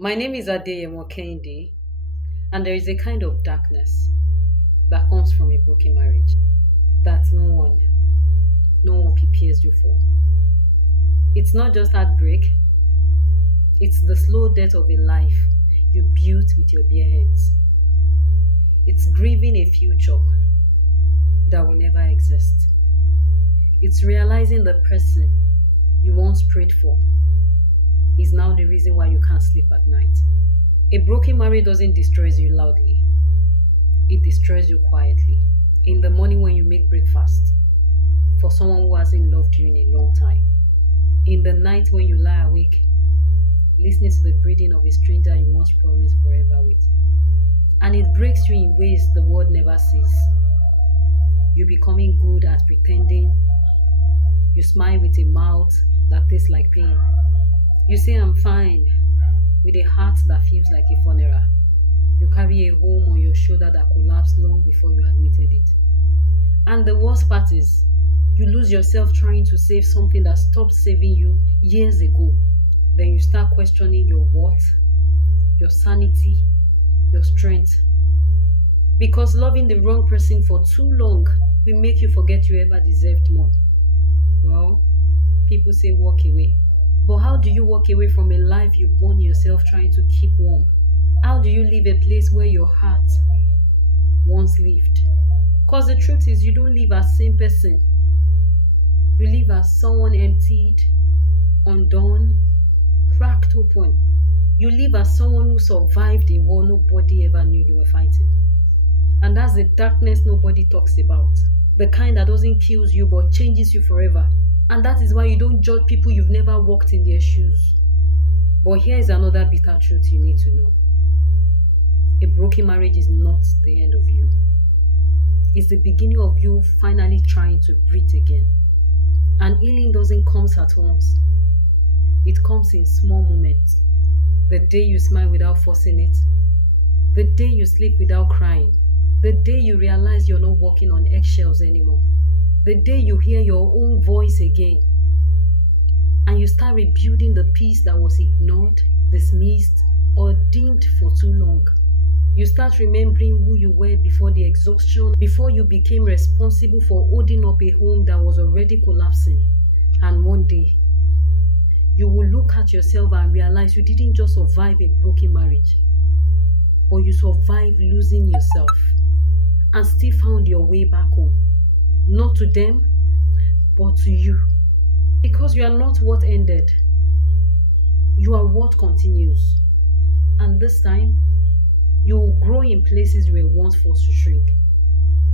My name is Adeyemo Kehinde, and there is a kind of darkness that comes from a broken marriage that no one prepares you for. It's not just heartbreak, it's the slow death of a life you built with your bare hands. It's grieving a future that will never exist. It's realizing the person you once prayed for is now the reason why you can't sleep at night. A broken marriage doesn't destroy you loudly, it destroys you quietly. In the morning when you make breakfast for someone who hasn't loved you in a long time. In the night when you lie awake, listening to the breathing of a stranger you once promised forever with. And it breaks you in ways the world never sees. You're becoming good at pretending. You smile with a mouth that tastes like pain. You say, I'm fine, with a heart that feels like a funeral. You carry a home on your shoulder that collapsed long before you admitted it. And the worst part is, you lose yourself trying to save something that stopped saving you years ago. Then you start questioning your worth, your sanity, your strength. Because loving the wrong person for too long will make you forget you ever deserved more. Well, people say walk away. But how do you walk away from a life you born yourself trying to keep warm? How do you leave a place where your heart once lived? Because the truth is, you don't live as same person. You live as someone emptied, undone, cracked open. You live as someone who survived a war nobody ever knew you were fighting. And that's the darkness nobody talks about. The kind that doesn't kill you but changes you forever. And that is why you don't judge people you've never walked in their shoes. But here is another bitter truth you need to know. A broken marriage is not the end of you. It's the beginning of you finally trying to breathe again. And healing doesn't come at once. It comes in small moments. The day you smile without forcing it. The day you sleep without crying. The day you realize you're not walking on eggshells anymore. The day you hear your own voice again. And you start rebuilding the peace that was ignored, dismissed, or dimmed for too long. You start remembering who you were before the exhaustion, before you became responsible for holding up a home that was already collapsing. And one day, you will look at yourself and realize you didn't just survive a broken marriage, but you survived losing yourself and still found your way back home. Not to them, but to you. Because you are not what ended. You are what continues. And this time, you will grow in places you were once forced to shrink.